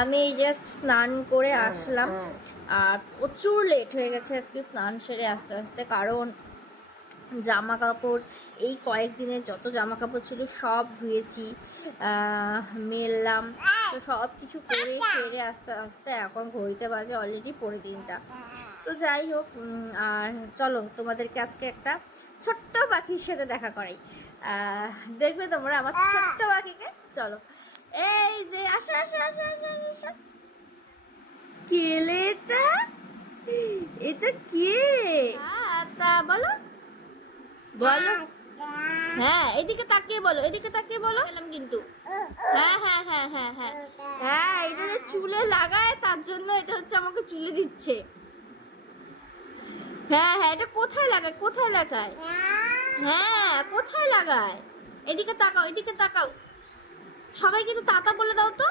আমি এই জাস্ট স্নান করে আসলাম আর প্রচুর লেট হয়ে গেছে আজকে স্নান সেরে আস্তে আস্তে, কারণ জামা কাপড় এই কয়েকদিনের যত জামা কাপড় ছিল সব ধুয়েছি, মেললাম, তো সব কিছু করে সেরে আস্তে আস্তে এখন ঘড়িতে বাজে অলরেডি 3:30। তো যাই হোক, আর চলো তোমাদেরকে আজকে একটা ছোট্ট পাখির সাথে দেখা করাই। দেখবে তোমরা আমার ছোট্ট পাখিকে। চলো, এই যে আসো আসো আসো আসো আসো। কেলে এটা, এটা কে? তা বলো বলো। হ্যাঁ, এদিকে তাকিয়ে বলো, এদিকে তাকিয়ে বলো। এলাম কিন্তু। হ্যাঁ হ্যাঁ হ্যাঁ হ্যাঁ হ্যাঁ হ্যাঁ, এটা যে চুলে লাগায় তার জন্য এটা হচ্ছে আমাকে চুলে দিচ্ছে। হ্যাঁ হ্যাঁ, এটা কোথায় লাগায়, কোথায় লাগায়? হ্যাঁ, কোথায় লাগায়? এদিকে তাকাও, এদিকে তাকাও। সবাইকে একটু তাতা বলে দাও তো।